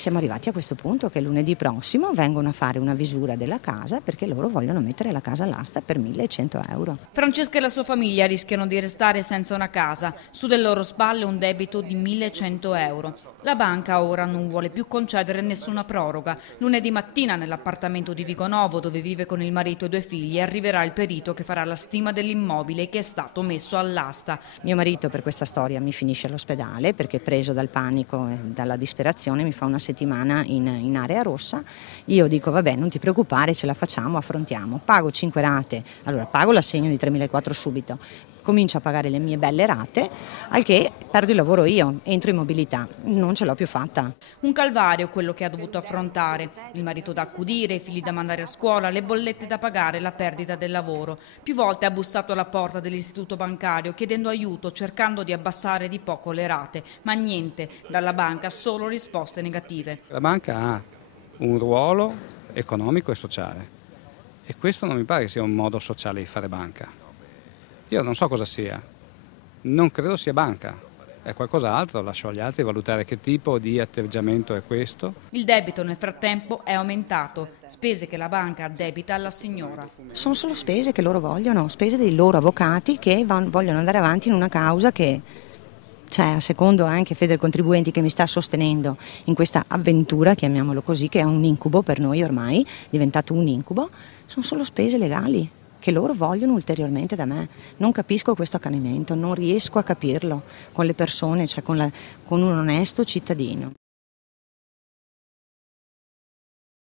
siamo arrivati a questo punto che lunedì prossimo vengono a fare una visura della casa perché loro vogliono mettere la casa all'asta per 1.100 euro. Francesca e la sua famiglia rischiano di restare senza una casa, su delle loro spalle un debito di 1.100 euro. La banca ora non vuole più concedere nessuna proroga. Lunedì mattina nell'appartamento di Vigonovo, dove vive con il marito e 2 figli, arriverà il perito che farà la stima dell'immobile che è stato messo all'asta. Mio marito per questa storia mi finisce all'ospedale perché preso dal panico e dalla disperazione mi fa una settimana in area rossa. Io dico vabbè, non ti preoccupare, ce la facciamo, affrontiamo. Pago 5 rate, allora pago l'assegno di 3.400 subito. Comincio a pagare le mie belle rate, al che perdo il lavoro io, entro in mobilità, non ce l'ho più fatta. Un calvario quello che ha dovuto affrontare, il marito da accudire, i figli da mandare a scuola, le bollette da pagare, la perdita del lavoro. Più volte ha bussato alla porta dell'istituto bancario chiedendo aiuto, cercando di abbassare di poco le rate, ma niente, dalla banca solo risposte negative. La banca ha un ruolo economico e sociale e questo non mi pare che sia un modo sociale di fare banca. Io non so cosa sia, non credo sia banca, è qualcos'altro, lascio agli altri valutare che tipo di atteggiamento è questo. Il debito nel frattempo è aumentato, spese che la banca addebita alla signora. Sono solo spese che loro vogliono, spese dei loro avvocati che vogliono andare avanti in una causa che, secondo anche Federcontribuenti che mi sta sostenendo in questa avventura, chiamiamolo così, che è un incubo per noi ormai, diventato un incubo, sono solo spese legali che loro vogliono ulteriormente da me. Non capisco questo accanimento, non riesco a capirlo con le persone, con un onesto cittadino.